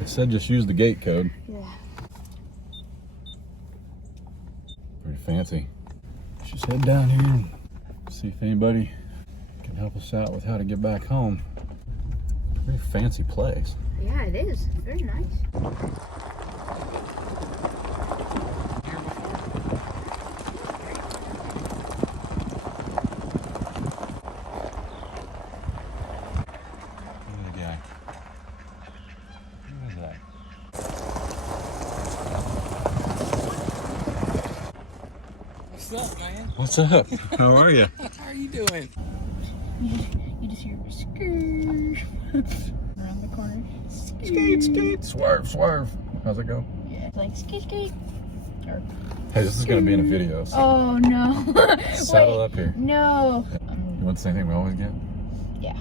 It said just use the gate code. Yeah. Pretty fancy. Let's just head down here and see if anybody can help us out with how to get back home. Very fancy place. Yeah, it is. Very nice. What's up, man? What's up? How are you? How are you doing? You just hear a skirt around the corner. Skate, skate, swerve, swerve. How's it go? Yeah, it's like skate, skate. Or, Hey, this is going to be in a video. So oh no! saddle Wait, up here. No. You want the same thing we always get? Yeah.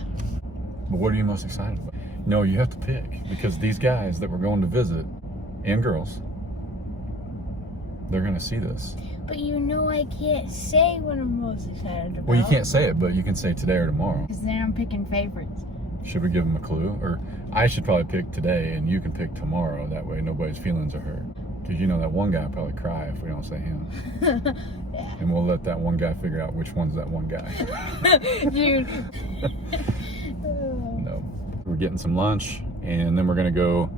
But what are you most excited about? No, you have to pick, because these guys that we're going to visit, and girls, they're going to see this. But you know I can't say what I'm most excited about. Well, you can't say it, but you can say today or tomorrow. Because then I'm picking favorites. Should we give them a clue? Or I should probably pick today, and you can pick tomorrow. That way nobody's feelings are hurt. Because you know that one guy will probably cry if we don't say him. Yeah. And we'll let that one guy figure out which one's that one guy. Dude. No. We're getting some lunch, and then we're going to go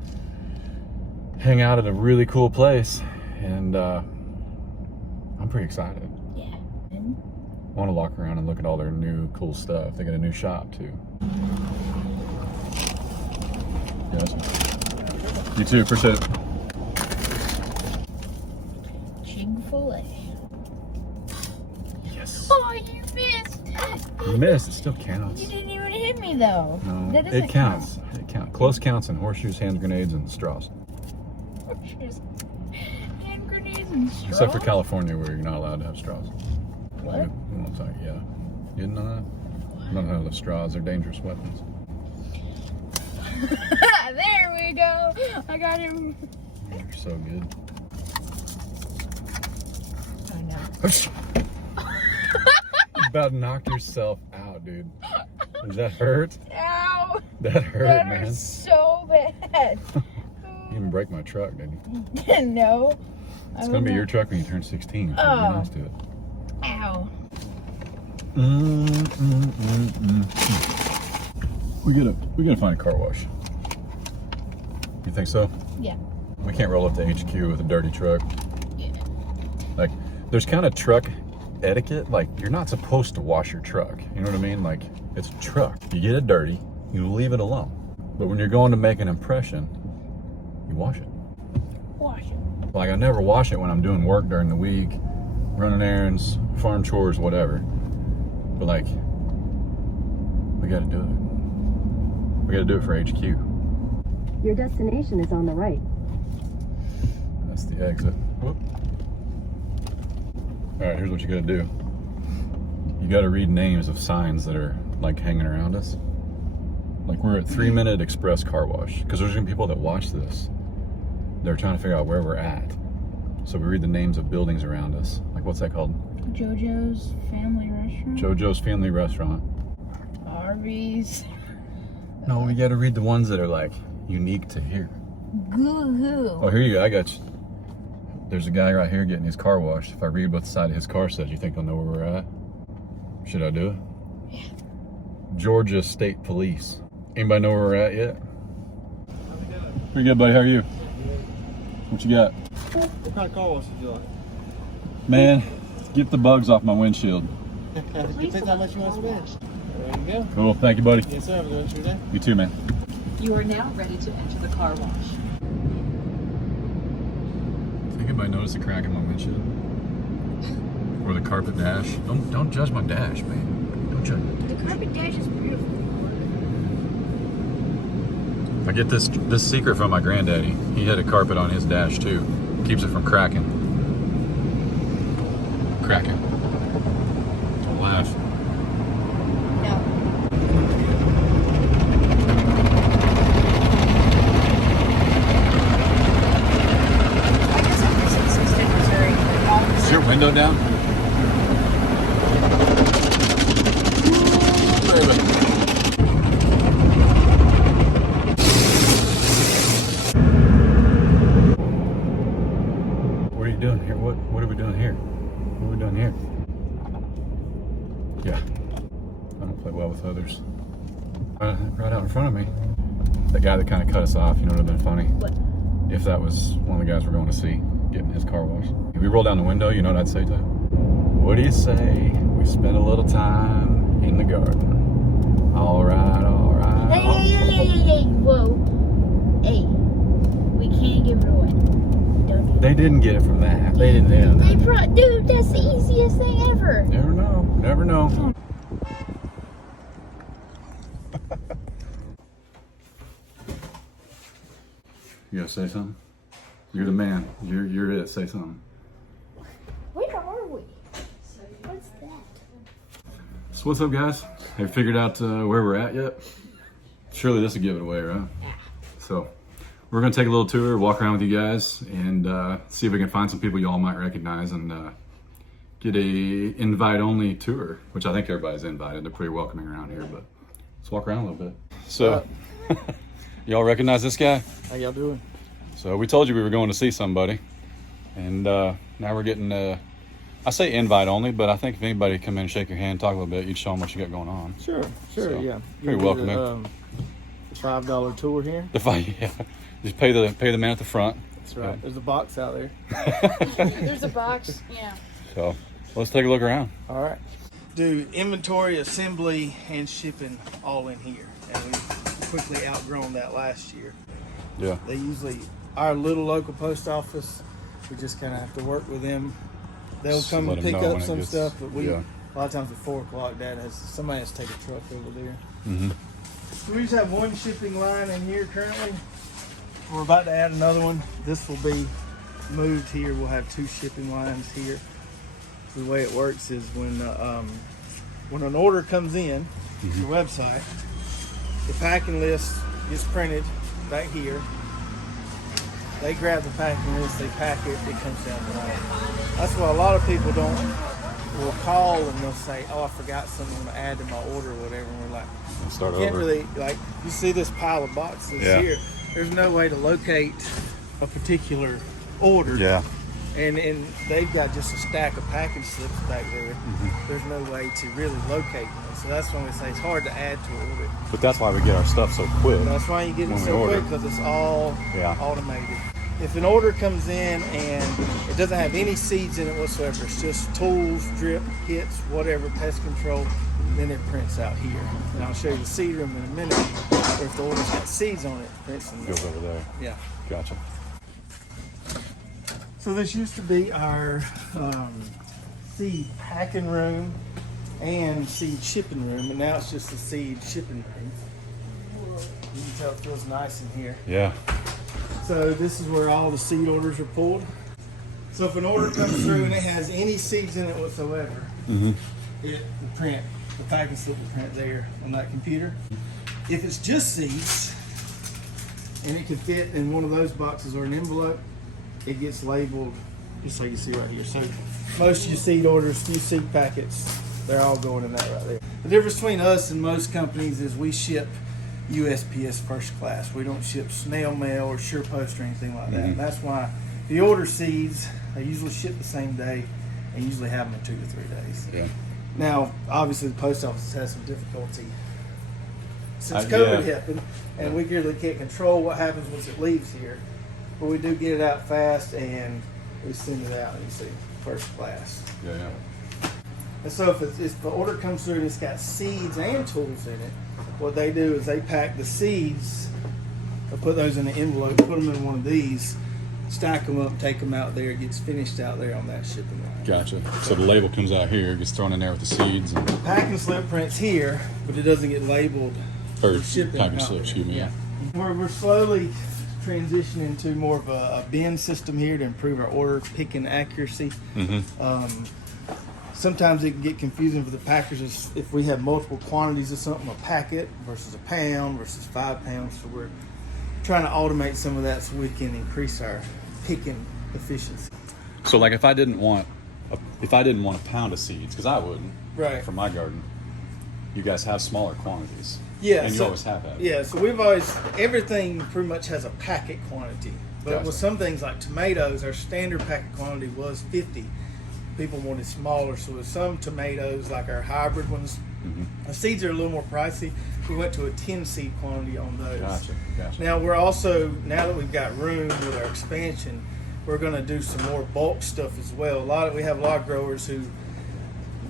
hang out at a really cool place. And I'm pretty excited. Yeah. I want to walk around and look at all their new cool stuff. They got a new shop too. Yes. You too. Appreciate it. Chick-fil-A. Yes. Oh, you missed. You missed. It still counts. You didn't even hit me though. No, That doesn't it counts. It counts. Close counts in horseshoes, hand grenades, and straws. Horseshoes. Hand grenades and straws. Except for California, where you're not allowed to have straws. What? We won't talk. Yeah. You didn't know that? You don't know the straws are dangerous weapons. There we go. I got him. You're so good. I know. You about knocked yourself out, dude. Does that hurt? Ow. That hurt, That man. hurts so bad. You even break my truck, didn't you? No. It's gonna be your truck when you turn 16. So Oh. be nice to it. Ow. We gotta find a car wash. You think so? Yeah. We can't roll up to HQ with a dirty truck. Yeah. Like, there's kind of truck etiquette. Like, you're not supposed to wash your truck. You know what I mean? Like, it's a truck. You get it dirty, you leave it alone. But when you're going to make an impression, you wash it. Wash it. Like, I never wash it when I'm doing work during the week, running errands, farm chores, whatever. But like, we gotta do it. We gotta do it for HQ. Your destination is on the right. That's the exit. Whoop. All right, here's what you gotta do. You gotta read names of signs that are like hanging around us. Like, we're at 3 Minute Express Car Wash, because there's gonna be people that watch this. They're trying to figure out where we're at. So we read the names of buildings around us. Like, what's that called? JoJo's Family Restaurant. JoJo's Family Restaurant. Arby's. No, we gotta read the ones that are like unique to here. Goo-hoo. Oh, here you go. I got you. There's a guy right here getting his car washed. If I read what the side of his car says, you think I'll know where we're at? Should I do it? Yeah. Georgia State Police. Anybody know where we're at yet? Pretty good, buddy. How are you? What you got? What kind of car wash would you like? Man, get the bugs off my windshield. Depends how much you want to spend. There you go. Cool. Thank you, buddy. Yes, sir. Have a good rest of your day. You too, man. You are now ready to enter the car wash. Think anybody notice a crack in my windshield? Or the carpet dash? Don't judge my dash, man. Don't judge it. The carpet dash is beautiful. I get this secret from my granddaddy. He had a carpet on his dash too. Keeps it from cracking. Cracking. Don't laugh. No. I guess I'm missing some stickers already. Is your window down? you doing here? What are we doing here? What are we doing here? Yeah. I don't play well with others. Right out in front of me. The guy that kind of cut us off, you know what would have been funny? What? If that was one of the guys we're going to see getting his car washed. If we roll down the window, you know what I'd say to him? What do you say we spend a little time in the garden? All right, all right. Hey, whoa. Hey, we can't give it away. Don't do They didn't get it from that. They didn't. Dude, that's the easiest thing ever. Never know. Never know. You gotta say something? You're the man. You're it. Say something. Where are we? What's that? So what's up, guys? Have you figured out where we're at yet? Surely this will give it away, right? So we're gonna take a little tour, walk around with you guys, and see if we can find some people you all might recognize and get a invite-only tour, which I think everybody's invited. They're pretty welcoming around here, but let's walk around a little bit. So, y'all recognize this guy? How y'all doing? So we told you we were going to see somebody, and now we're getting, I say invite only, but I think if anybody come in and shake your hand, talk a little bit, you'd show them what you got going on. Sure, So, yeah. very You welcoming. The $5 tour here. Yeah, just pay the man at the front. That's right. There's a box out there. There's a box. Yeah. So let's take a look around. All right. Do inventory, assembly, and shipping all in here. And we quickly outgrown that last year. Yeah. They usually, our little local post office, we just kind of have to work with them. They'll Just come let and them pick know up when it some gets- stuff, but we, yeah. a lot of times at 4 o'clock, somebody has to take a truck over there. Mm-hmm. So we just have one shipping line in here currently. We're about to add another one. This will be moved here. We'll have 2 shipping lines here. The way it works is when an order comes in, your website, the packing list gets printed back here. They grab the packing list, they pack it, it comes down the line. That's why a lot of people will call and they'll say, oh, I forgot something to add to my order or whatever. And we're like, Start can't over. really, like, you see this pile of boxes here. There's no way to locate a particular order. Yeah. And they've got just a stack of packing slips back there. There's no way to really locate them. So that's when we say it's hard to add to an order. But that's why we get our stuff so quick. That's why you get it When we so order. quick, because it's all Yeah. automated. If an order comes in and it doesn't have any seeds in it whatsoever, it's just tools, drip, hits, whatever, pest control, then it prints out here. And I'll show you the seed room in a minute. Or if the order's got seeds on it, it prints in there. Goes over there. Yeah. Gotcha. So this used to be our seed packing room and seed shipping room, and now it's just a seed shipping room. You can tell it feels nice in here. Yeah. So this is where all the seed orders are pulled. So if an order comes through and it has any seeds in it whatsoever, it will print, the packing slip will print there on that computer. If it's just seeds and it can fit in one of those boxes or an envelope, it gets labeled just so you see right here. So most of your seed orders, few seed packets, they're all going in that right there. The difference between us and most companies is we ship USPS first class. We don't ship snail mail or SurePost or anything like that. And that's why the order seeds, they usually ship the same day and usually have them in 2 to 3 days. Yeah. Now, obviously the post office has some difficulty since Yeah. COVID happened, and we really can't control what happens once it leaves here. But we do get it out fast and we send it out, and you see, first class. Yeah. And so if the order comes through and it's got seeds and tools in it, what they do is they pack the seeds, they put those in an envelope, put them in one of these, stack them up, take them out there, it gets finished out there on that shipping line. Gotcha. So the label comes out here, gets thrown in there with the seeds, and Packing slip prints here, but it doesn't get labeled or for shipping. packing out slip, there. excuse me. Yeah. We're slowly transitioning to more of a bin system here to improve our order picking accuracy. Sometimes it can get confusing for the packers if we have multiple quantities of something, a packet versus a pound versus 5 pounds. So we're trying to automate some of that so we can increase our picking efficiency. So like if I didn't want a pound of seeds, because I wouldn't, Right. for my garden, you guys have smaller quantities. Yeah, And you so- always have had. Yeah, so we've always, everything pretty much has a packet quantity. But Gotcha. with some things like tomatoes, our standard packet quantity was 50. People wanted smaller, so with some tomatoes, like our hybrid ones, the seeds are a little more pricey. We went to a 10 seed quantity on those. Gotcha. Now we're also, now that we've got room with our expansion, we're going to do some more bulk stuff as well. We have a lot of growers who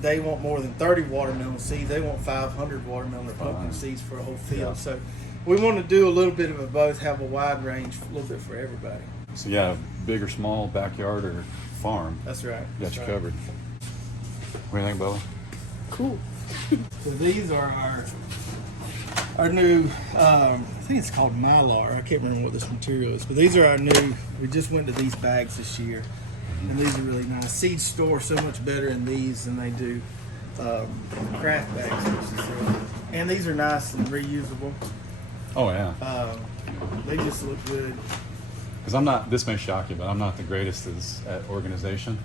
they want more than 30 watermelon seeds. They want 500 watermelon or pumpkin seeds for a whole field. Yeah. So we want to do a little bit of both, have a wide range, a little bit for everybody. So yeah, big or small, backyard or farm, That's right. got That's you right. covered. What do you think, Bella? Cool. So these are our new, I think it's called Mylar. I can't remember what this material is, but these are our new, we just went to these bags this year. And these are really nice. Seeds store so much better in these than they do craft bags. And these are nice and reusable. Oh yeah. They just look good. Because I'm not, this may shock you, but I'm not the greatest at organization.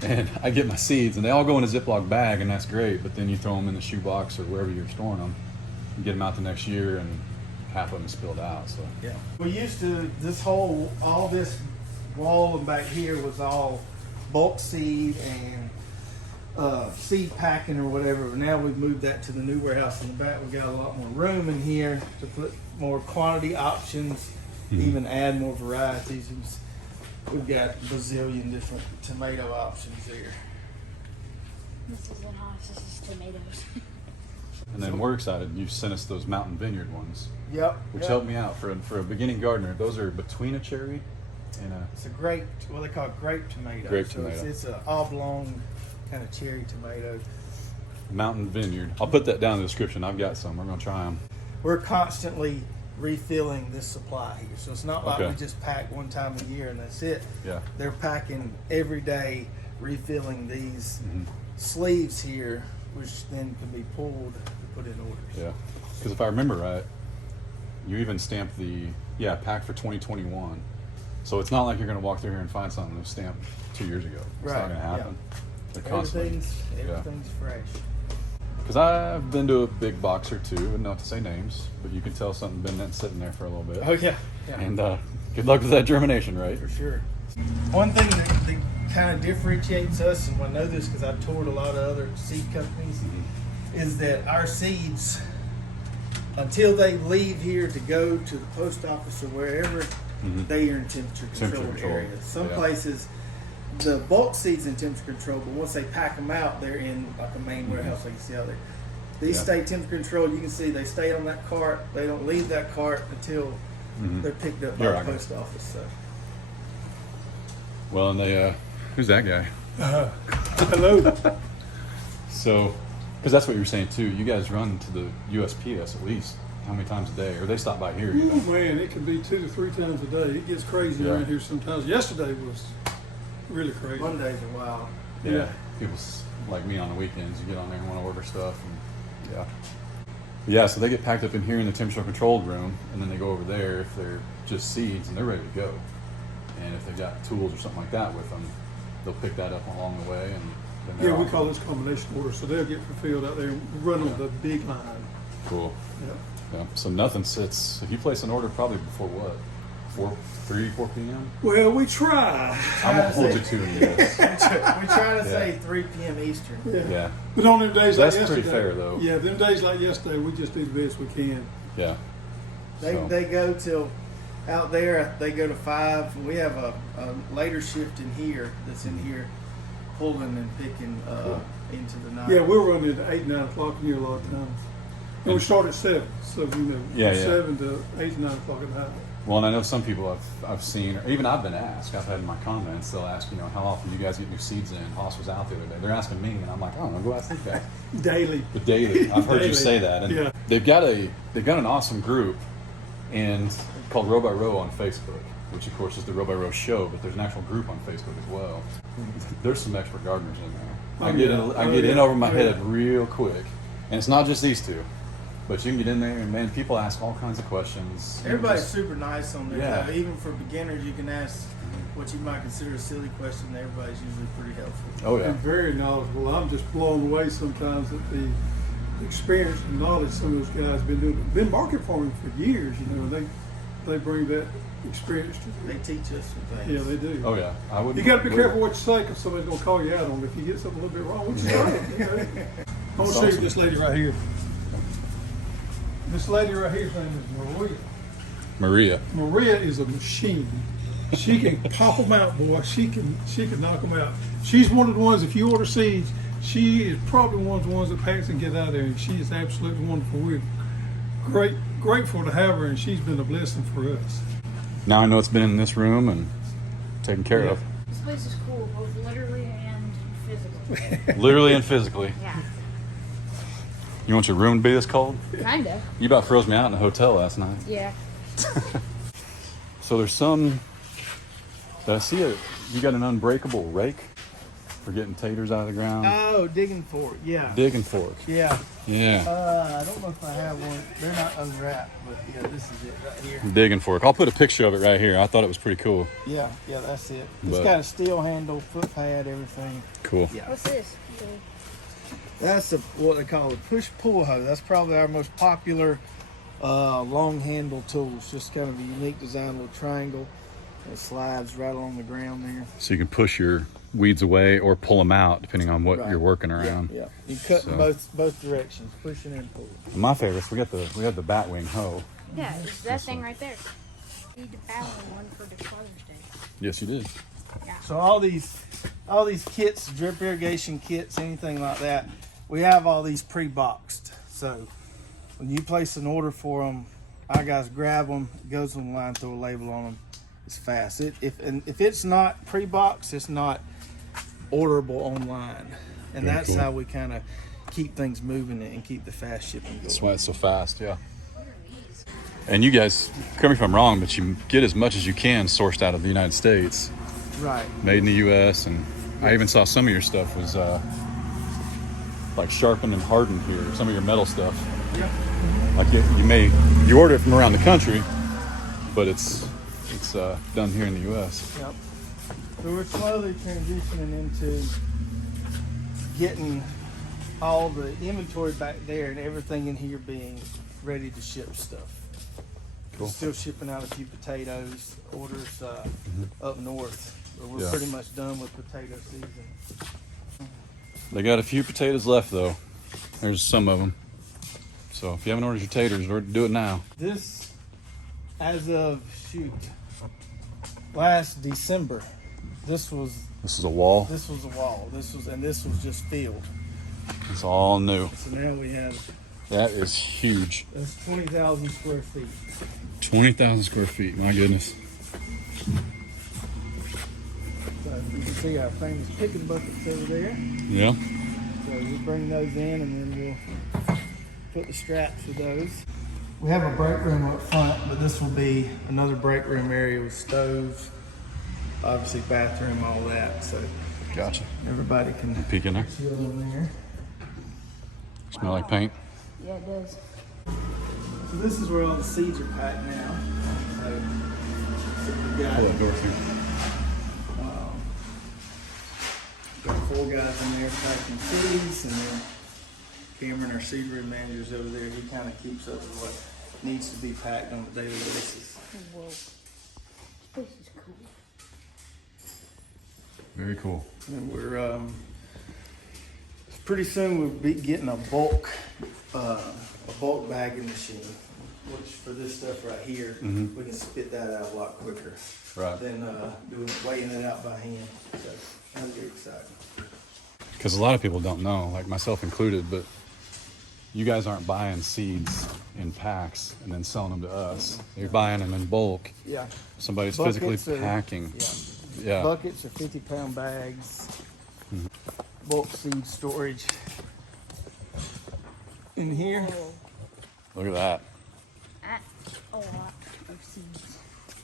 And I get my seeds, and they all go in a Ziploc bag, and that's great. But then you throw them in the shoebox or wherever you're storing them, you get them out the next year, and half of them spilled out. So Yeah. We used to, all this wall and back here was all bulk seed and seed packing or whatever. But now we've moved that to the new warehouse in the back. We've got a lot more room in here to put more quantity options, even add more varieties. We've got a bazillion different tomato options there. This isn't hops, this is tomatoes. and then we're excited. You sent us those Mountain Vineyard ones, Yep. which yep. helped me out for a beginning gardener. Those are between a cherry and a. It's a grape, what they call grape tomato. Grape so tomato. It's an oblong kind of cherry tomato. Mountain Vineyard. I'll put that down in the description. I've got some. We're going to try them. We're constantly refilling this supply here. So it's not like Okay. we just pack one time a year and that's it. Yeah. They're packing every day, refilling these sleeves here, which then can be pulled to put in orders. Yeah. Because if I remember right, you even stamped pack for 2021. So it's not like you're going to walk through here and find something that was stamped 2 years ago. It's Right, not going to happen. They're constantly. Everything's fresh. Because I've been to a big box or two, and not to say names, but you can tell something been sitting there for a little bit. Oh yeah. Yeah. And good luck with that germination rate. For sure. One thing that kind of differentiates us, and I know this because I've toured a lot of other seed companies, is that our seeds, until they leave here to go to the post office or wherever, they are in temperature controlled controlled, areas. Some yeah. places, the bulk seeds in temperature control, but once they pack them out, they're in like a main warehouse like you see out there. These Yeah. stay temperature controlled. You can see they stay on that cart. They don't leave that cart until they're picked up by You're the right. post office. So. Well, and they, who's that guy? Hello. So, because that's what you were saying too. You guys run to the USPS at least how many times a day, or they stop by here? You know? Oh man, it can be 2 to 3 times a day. It gets crazy Yeah. around here sometimes. Yesterday was really crazy. Mondays are wild. Yeah. People like me on the weekends, you get on there and want to order stuff, and yeah. So they get packed up in here in the temperature controlled room, and then they go over there if they're just seeds and they're ready to go. And if they've got tools or something like that with them, they'll pick that up along the way, and then they're Yeah, we off. call this combination order. So they'll get fulfilled out there and run on the big line. Cool. Yeah. Yeah. So nothing sits. If you place an order, probably before what? 4 p.m. Well, we try. I'm gonna hold you to this. We try to say 3 p.m. Eastern. Yeah. But on them days That's like pretty yesterday. fair, though. Yeah, them days like yesterday, we just do the best we can. Yeah. So- They go till out there. They go to 5. We have a later shift in here that's in here, pulling and picking into the night. Yeah, we're running at 8, 9 o'clock in here a lot of times. And we start at 7, so you know, Yeah, yeah. 7 to 8, 9 o'clock at night. Well, and I know some people I've seen, or even I've been asked, I've had in my comments, they'll ask, how often you guys get new seeds in? Hoss was out the other day. They're asking me, and I'm like, I don't know, go ask these guys. Daily. But daily, I've heard you Daily. say that. And Yeah. they've got an awesome group and called Row by Row on Facebook, which of course is the Row by Row show, but there's an actual group on Facebook as well. There's some expert gardeners in there. I get in over my head real quick. And it's not just these two. But you can get in there, and man, people ask all kinds of questions. Everybody's super nice on there. Yeah. Even for beginners, you can ask what you might consider a silly question. Everybody's usually pretty helpful. Oh yeah. And very knowledgeable. I'm just blown away sometimes at experience and knowledge some of those guys been market farming for years. You know, they bring that experience to They teach us some things. Yeah, they do. Oh yeah, I would. You got to be careful what you say because somebody's gonna call you out on it. If you get something a little bit wrong, what you say? You know? I want to show you this lady right here. This lady right here's name is Maria. Maria. Maria is a machine. She can pop them out, boy. She can knock them out. She's one of the ones. If you order seeds, she is probably one of the ones that packs and get out there. And she is absolutely wonderful. We're grateful to have her, and she's been a blessing for us. Now I know it's been in this room and taken care of. This place is cool, both literally and physically. Literally and physically. Yeah. You want your room to be this cold? Kinda. You about froze me out in a hotel last night. Yeah. So there's some. Did I see it? You got an unbreakable rake for getting taters out of the ground. Oh, digging fork. Yeah. Digging fork. Yeah. Yeah. I don't know if I have one. They're not unwrapped, but yeah, this is it right here. Digging fork. I'll put a picture of it right here. I thought it was pretty cool. Yeah, that's it. It's But- got a steel handle, foot pad, everything. Cool. Yeah. What's this? That's what they call a push-pull hoe. That's probably our most popular long handle tool. It's just kind of a unique design, little triangle. It slides right along the ground there. So you can push your weeds away or pull them out depending on what Right. you're working around. Yeah. You cut So- in both directions, pushing and pulling. My favorites, we got the batwing hoe. Yeah, it's that thing right there. Need to battle one for the Father's Day. Yes, you did. So all these kits, drip irrigation kits, anything like that, we have all these pre-boxed. So when you place an order for them, our guys grab them, goes online, throw a label on them. It's fast. If it's not pre-boxed, it's not orderable online, and Very that's cool. how we kind of keep things moving and keep the fast shipping going. That's why it's so fast, yeah. And you guys, correct me if I'm wrong, but you get as much as you can sourced out of the United States, Right. made in the U.S. And I even saw some of your stuff was like sharpened and hardened here. Some of your metal stuff. Yeah. Like you order it from around the country, but it's done here in the U.S. Yep. So we're slowly transitioning into getting all the inventory back there and everything in here being ready to ship stuff. Cool. Still shipping out a few potatoes, orders up north. But we're Yeah. pretty much done with potato season. They got a few potatoes left though. There's some of them. So if you haven't ordered your taters, do it now. This, as of last December, this was This is a wall. a wall. This was just filled. It's all new. So now we have That is huge. that's 20,000 square feet. 20,000 square feet. My goodness. So you can see our famous picking buckets over there. Yeah. So we bring those in and then we'll put the straps with those. We have a break room up front, but this will be another break room area with stoves, obviously bathroom, all that. So Gotcha. everybody can Peek in there. chill in there. Smell like paint. Yeah, it does. So this is where all the seeds are packed now. So we got, got 4 guys in there packing seeds, and then Cameron, our seed room manager, is over there. He kind of keeps up with what needs to be packed on a daily basis. Whoa. This place is cool. Very cool. And we're pretty soon we'll be getting a bulk bagging machine, which for this stuff right here, we can spit that out a lot quicker Right. than weighing it out by hand. So that'll be exciting. Because a lot of people don't know, like myself included, but you guys aren't buying seeds in packs and then selling them to us. You're buying them in bulk. Yeah. Somebody's Buckets physically are- packing. Yeah. Yeah. Buckets are 50-pound bags. Bulk seed storage in here. Look at that. That's a lot of seeds.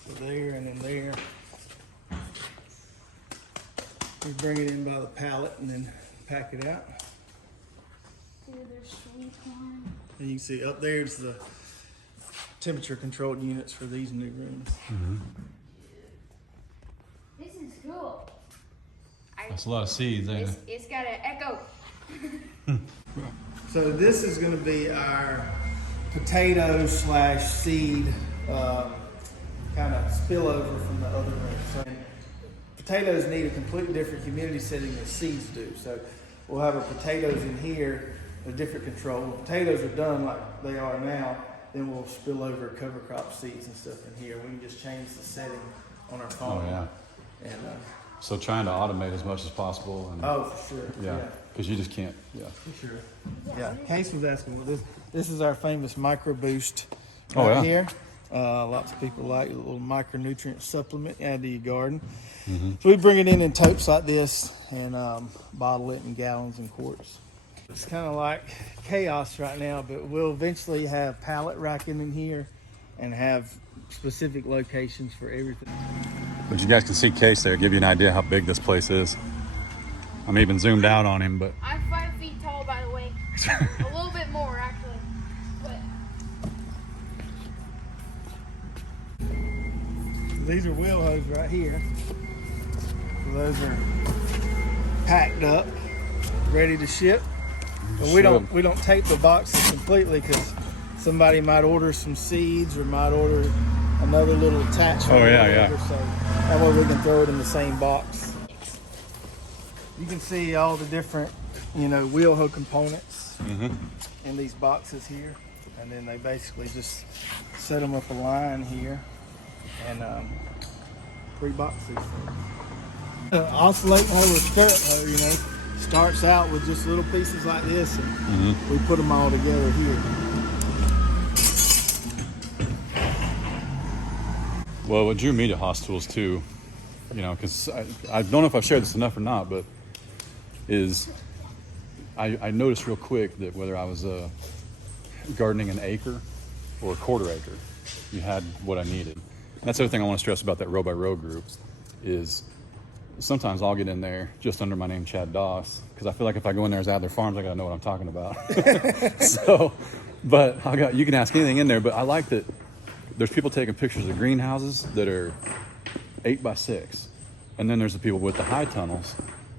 So there and then there. We bring it in by the pallet and then pack it out. Dude, there's sweet corn. And you can see up there's the temperature controlled units for these new rooms. This is cool. That's a lot of seeds, ain't it? It's got an echo. So this is going to be our potato / seed kind of spillover from the other room. So potatoes need a completely different humidity setting than seeds do. So we'll have our potatoes in here, a different control. When potatoes are done like they are now, then we'll spill over cover crop seeds and stuff in here. We can just change the setting on our phone. Oh, yeah. And, So trying to automate as much as possible. And, oh, for sure. yeah, because you just can't. Yeah. For sure. Yeah. Case was asking. This is our famous Micro Boost Oh, right yeah. here. Lots of people like a little micronutrient supplement add to your garden. So we bring it in totes like this and bottle it in gallons and quarts. It's kind of like chaos right now, but we'll eventually have pallet racking in here and have specific locations for everything. But you guys can see Case there, give you an idea how big this place is. I'm even zoomed out on him, but I'm 5 feet tall, by the way. A little bit more, actually. But These are wheel hoses right here. So those are packed up, ready to ship. But we don't tape the boxes completely because somebody might order some seeds or might order another little attachment. Oh, yeah, or yeah. whatever, so that way we can throw it in the same box. You can see all the different, wheel hoe components in these boxes here, and then they basically just set them up a line here and 3 boxes. Oscillating hoe or stirrup hoe, starts out with just little pieces like this, and we put them all together here. well, what drew me to Hoss Tools too, because I don't know if I've shared this enough or not, but is I noticed real quick that whether I was gardening an acre or a quarter acre, you had what I needed. And that's the other thing I want to stress about that row by row group is sometimes I'll get in there just under my name, Chad Doss, because I feel like if I go in there as Adler Farms, I got to know what I'm talking about. So, but you can ask anything in there, but I like that there's people taking pictures of greenhouses that are 8 by 6. And then there's the people with the high tunnels.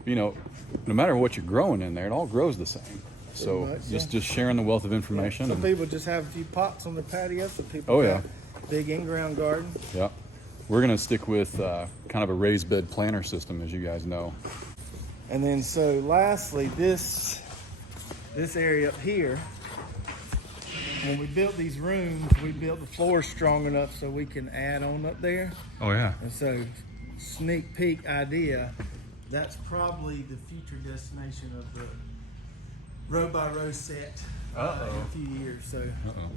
No matter what you're growing in there, it all grows the same. So much, just sharing the wealth of information. Some people just have a few pots on their patio. Some people Oh, yeah. have big in-ground garden. Yeah. We're going to stick with kind of a raised bed planter system, as you guys know. And then so lastly, this area up here, when we built these rooms, we built the floor strong enough so we can add on up there. Oh, yeah. And so sneak peek idea, that's probably the future destination of the row by row set in a few years. So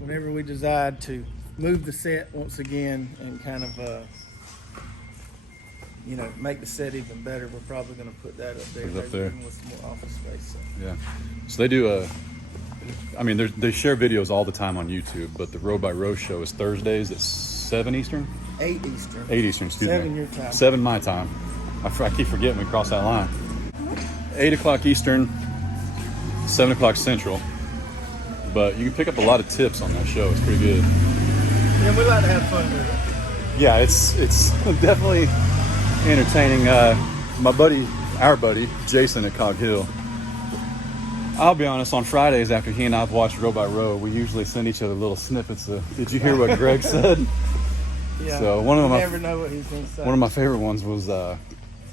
whenever we decide to move the set once again and kind of make the set even better, we're probably going to put that up there, Put it up there. with some more office space. So. Yeah. So they do they share videos all the time on YouTube, but the row by row show is Thursdays at 7 Eastern? 8 Eastern. 8 Eastern, excuse 7 me. your time. 7 my time. I keep forgetting we cross that line. 8 o'clock Eastern, 7 o'clock Central. But you can pick up a lot of tips on that show. It's pretty good. Yeah, we like to have fun with it. Yeah, it's definitely entertaining. Our buddy, Jason at CogHill. I'll be honest, on Fridays after he and I've watched row by row, we usually send each other little snippets of, did you hear what Greg said? Yeah. So one of you my never know what he's going to say. One of my favorite ones was, how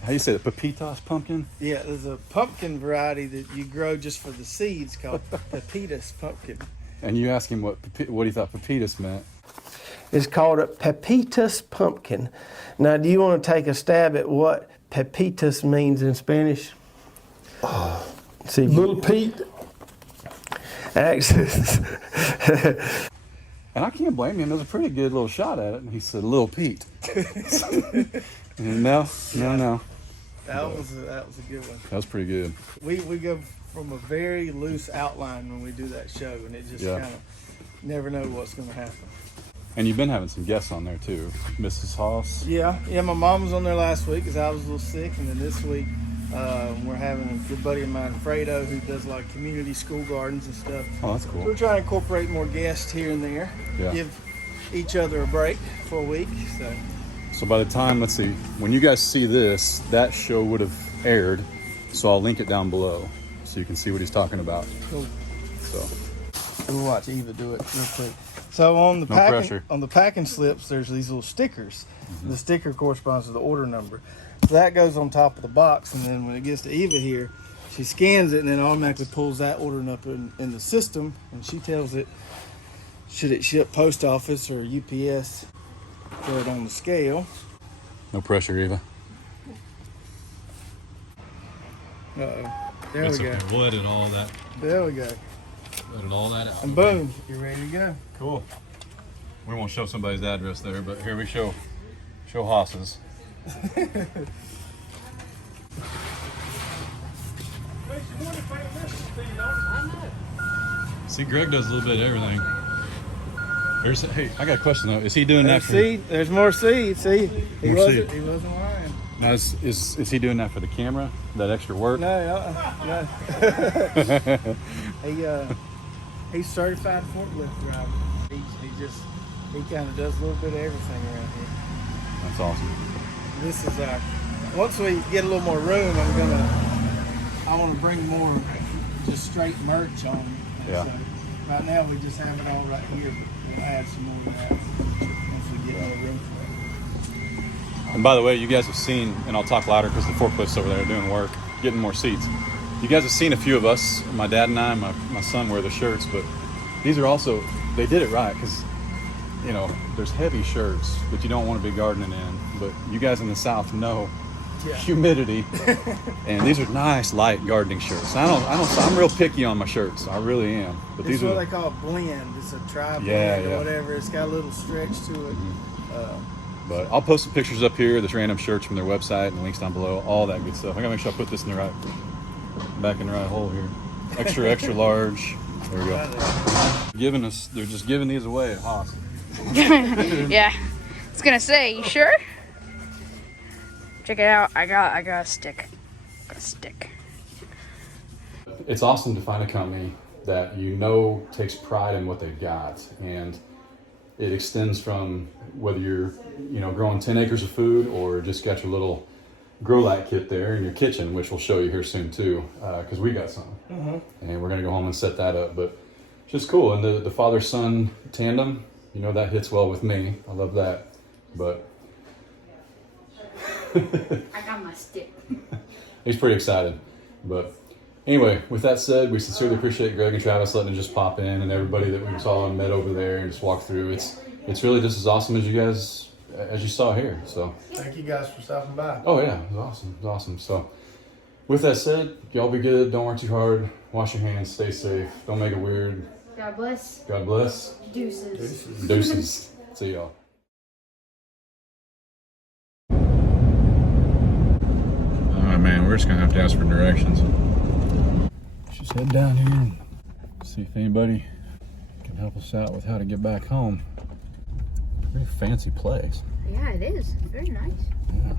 do you say it, pepitas pumpkin? Yeah, there's a pumpkin variety that you grow just for the seeds called pepitas pumpkin. And you asked him what he thought pepitas meant. It's called a pepitas pumpkin. Now, do you want to take a stab at what pepitas means in Spanish? See, Little Pete. Actually, And I can't blame him. It was a pretty good little shot at it. And he said, Lil Pete. No. that was a good one. That was pretty good. We go from a very loose outline when we do that show, and it just Yeah. kind of never know what's going to happen. And you've been having some guests on there too. Mrs. Hoss. Yeah. My mom was on there last week because I was a little sick, and then this week we're having a good buddy of mine, Fredo, who does like community school gardens and stuff. Oh, that's So cool. we're trying to incorporate more guests here and there, Yeah. give each other a break for a week. So by the time, let's see, when you guys see this, that show would have aired. So I'll link it down below. so you can see what he's talking about. Cool. So We'll watch Eva do it real quick. So on the packing slips, there's these little stickers. The sticker corresponds to the order number. So that goes on top of the box, and then when it gets to Eva here, she scans it and then automatically pulls that order up in the system, and she tells it should it ship post office or UPS. Throw it on the scale. no pressure, Eva. Uh-oh. There we go. We'll edit all that. There we go. Edit all that out. And boom, you're ready to go. Cool. We won't show somebody's address there, but here we show Hoss's. See, Greg does a little bit of everything. Hey, I got a question though. Is he doing that for seed? There's more seed. See, he More wasn't seed. lying. Now, is he doing that for the camera? That extra work? No. He's certified forklift driver. He kind of does a little bit of everything around here. That's awesome. This is once we get a little more room, I want to bring more just straight merch on. Yeah. So right now we just have it all right here, but we'll add some more of that once we get more room for it. And by the way, you guys have seen, and I'll talk louder because the forklifts over there are doing work, getting more seats. You guys have seen a few of us, my dad and I, my son wear the shirts, but these are also, they did it right because, you know, there's heavy shirts that you don't want to be gardening in, but you guys in the South know humidity, and these are nice light gardening shirts. I'm real picky on my shirts. I really am. But This these is are what they call a blend. It's a tri-blend or whatever. It's got a little stretch to it. But I'll post some pictures up here, there's random shirts from their website and links down below, all that good stuff. I gotta make sure I put this in the back in the right hole here. Extra large. There we go. They're just giving these away at Hoss. Yeah. I was gonna say, you sure? Check it out. I got a stick. It's awesome to find a company that you know takes pride in what they've got, and it extends from whether you're growing 10 acres of food or just got your little grow light kit there in your kitchen, which we'll show you here soon too, because we got some. And we're gonna go home and set that up. But it's just cool, and the father-son tandem, that hits well with me. I love that. But I got my stick. he's pretty excited. But anyway, with that said, we sincerely appreciate Greg and Travis letting us just pop in, and everybody that we saw and met over there and just walk through. It's really just as awesome as you saw here. So Thank you guys for stopping by. oh yeah, it was awesome. So with that said, y'all be good. Don't work too hard. Wash your hands. Stay safe. Don't make it weird. God bless. God bless. Deuces. See y'all. Alright, man, we're just gonna have to ask for directions. Just head down here and see if anybody can help us out with how to get back home. Pretty fancy place. Yeah, it is. Very nice. Yeah.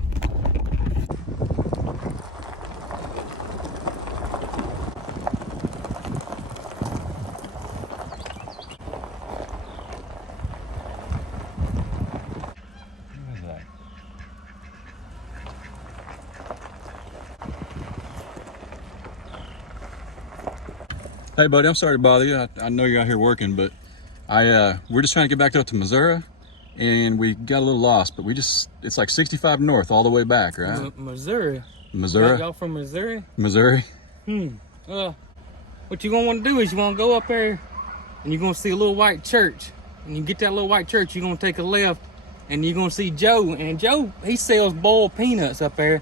Hey buddy, I'm sorry to bother you. I know you're out here working, but we're just trying to get back up to Missouri, and we got a little lost, but it's like 65 north all the way back, right? Missouri. Y'all from Missouri? Missouri. What you gonna want to do is you want to go up there, and you're gonna see a little white church. And you get that little white church, you're gonna take a left, and you're gonna see Joe. And Joe, he sells boiled peanuts up there.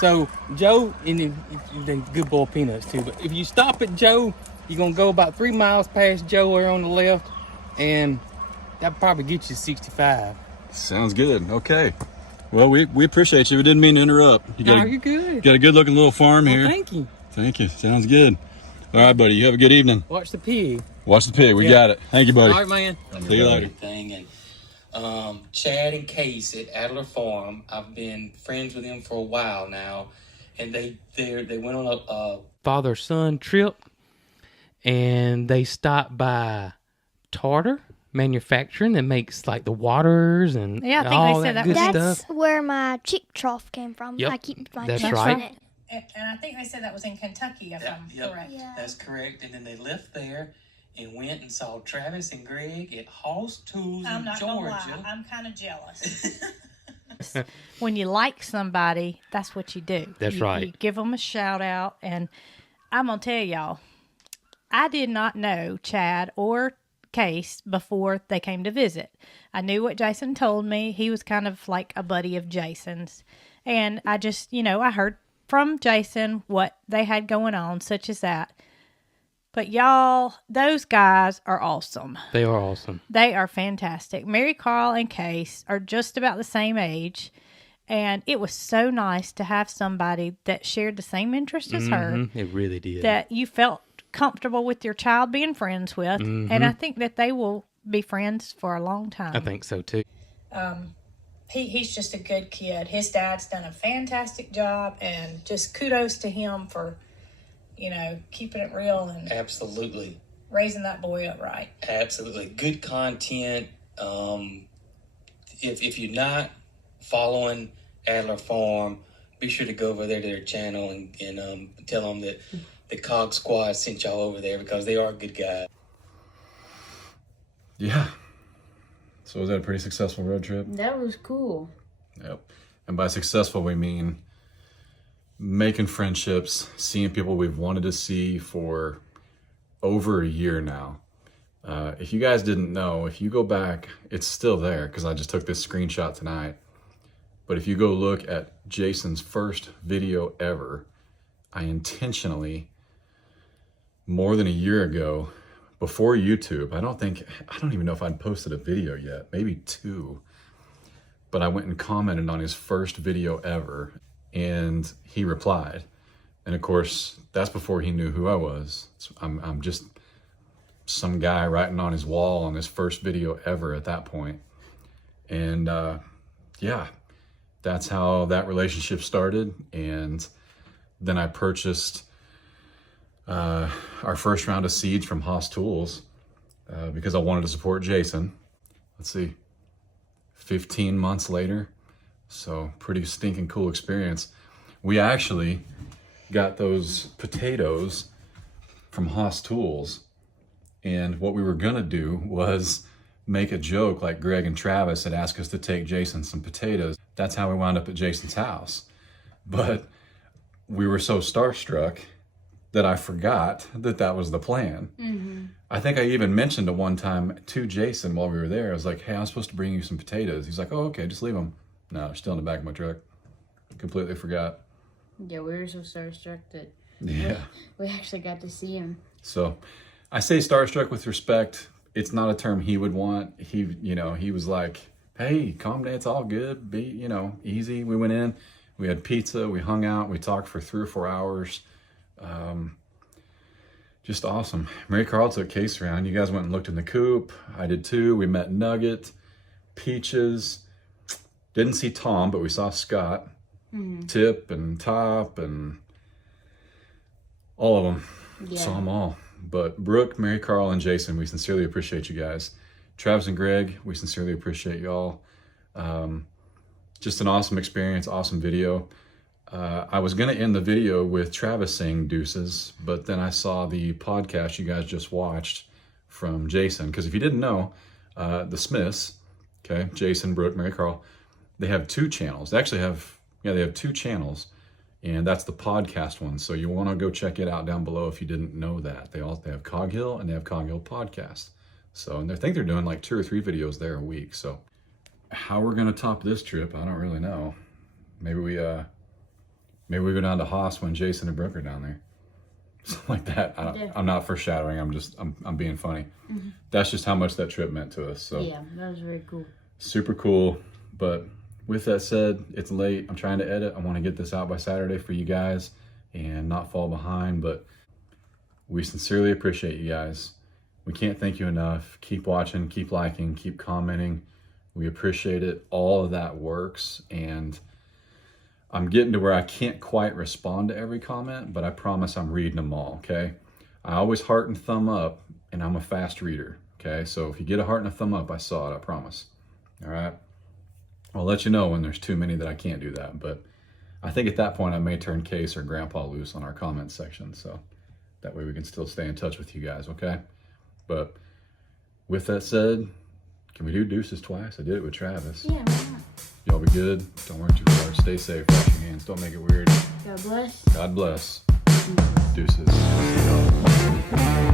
So Joe, and they good boiled peanuts too. But if you stop at Joe, you're gonna go about 3 miles past Joe there on the left, and that probably gets you 65. Sounds good. Okay. Well, we appreciate you. We didn't mean to interrupt. You're good. Got a good looking little farm here. Thank you. Thank you. Sounds good. All right, buddy. You have a good evening. Watch the pig. Watch the pig. We got it. Thank you, buddy. All right, man. See you later. And Chad and Case at Adler Farm, I've been friends with them for a while now, and they went on a father-son trip, and they stopped by Tartar Manufacturing that makes like the waters and Yeah, I think all they said that that. good That's stuff. where my chick trough came from. Yep, I keep my that's chicks right. in it. And I think they said that was in Kentucky, if I'm correct. Yeah. That's correct. And then they left there and went and saw Travis and Greg at Hoss Tools I'm in not gonna lie, Georgia. I'm kind of jealous. When you like somebody, that's what you do. That's right. You give them a shout out. And I'm going to tell y'all, I did not know Chad or Case before they came to visit. I knew what Jason told me. He was kind of like a buddy of Jason's. And I just, I heard from Jason what they had going on, such as that. But y'all, those guys are awesome. They are awesome. They are fantastic. Mary Carl and Case are just about the same age. And it was so nice to have somebody that shared the same interest as her. It really did. That you felt comfortable with your child being friends with. And I think that they will be friends for a long time. I think so too. He's just a good kid. His dad's done a fantastic job, and just kudos to him for, keeping it real and Absolutely. raising that boy up right. Absolutely. Good content. If you're not following Adler Farm, be sure to go over there to their channel and tell them that the Cog Squad sent y'all over there, because they are good guys. Yeah. So was that a pretty successful road trip? That was cool. Yep. And by successful, we mean making friendships, seeing people we've wanted to see for over a year now. If you guys didn't know, if you go back, it's still there because I just took this screenshot tonight. But if you go look at Jason's first video ever, I intentionally, more than a year ago, before YouTube, I don't even know if I'd posted a video yet, maybe 2. But I went and commented on his first video ever, and he replied. And of course, that's before he knew who I was. I'm just some guy writing on his wall on his first video ever at that point. And yeah, that's how that relationship started. And then I purchased our first round of seeds from Hoss Tools because I wanted to support Jason. Let's see, 15 months later. So pretty stinking cool experience. We actually got those potatoes from Hoss Tools. And what we were gonna do was make a joke like Greg and Travis had asked us to take Jason some potatoes. That's how we wound up at Jason's house. But we were so starstruck that I forgot that that was the plan. Mm-hmm. I think I even mentioned at one time to Jason while we were there, I was like, hey, I'm supposed to bring you some potatoes. He's like, oh, okay, just leave them. No, they're still in the back of my truck. Completely forgot. Yeah, we were so starstruck that Yeah. we actually got to see him. So I say starstruck with respect. It's not a term he would want. He was like, hey, calm down, it's all good. Be, easy. We went in, we had pizza, we hung out, we talked for 3 or 4 hours. Just awesome. Mary Carl took Case around. You guys went and looked in the coop. I did too. We met Nugget, Peaches. Didn't see Tom, but we saw Scott, Tip and Top and all of them. Yeah. Saw them all. But Brooke, Mary Carl, and Jason, we sincerely appreciate you guys. Travis and Greg, we sincerely appreciate y'all. Just an awesome experience, awesome video. I was going to end the video with Travis saying deuces, but then I saw the podcast you guys just watched from Jason. Because if you didn't know, the Smiths, okay, Jason, Brooke, Mary Carl, they have 2 channels. They actually have, they have 2 channels, and that's the podcast one. So you want to go check it out down below if you didn't know that. They have CogHill and they have CogHillPodcast. So, and I think they're doing like 2 or 3 videos there a week. So how we're going to top this trip, I don't really know. Maybe we go down to Hoss when Jason and Brooke are down there. Something like that. I'm not foreshadowing. I'm being funny. Mm-hmm. That's just how much that trip meant to us. So yeah, that was very cool. Super cool. But with that said, it's late. I'm trying to edit. I want to get this out by Saturday for you guys and not fall behind. But we sincerely appreciate you guys. We can't thank you enough. Keep watching, keep liking, keep commenting. We appreciate it. All of that works. And I'm getting to where I can't quite respond to every comment, but I promise I'm reading them all, okay? I always heart and thumb up, and I'm a fast reader, okay? So if you get a heart and a thumb up, I saw it, I promise. All right? I'll let you know when there's too many that I can't do that, but I think at that point I may turn Case or Grandpa loose on our comments section, so that way we can still stay in touch with you guys, okay? But with that said, can we do deuces twice? I did it with Travis. Yeah, why not? Y'all be good. Don't work too hard. Stay safe. Wash your hands. Don't make it weird. God bless. God bless. Deuces. See y'all.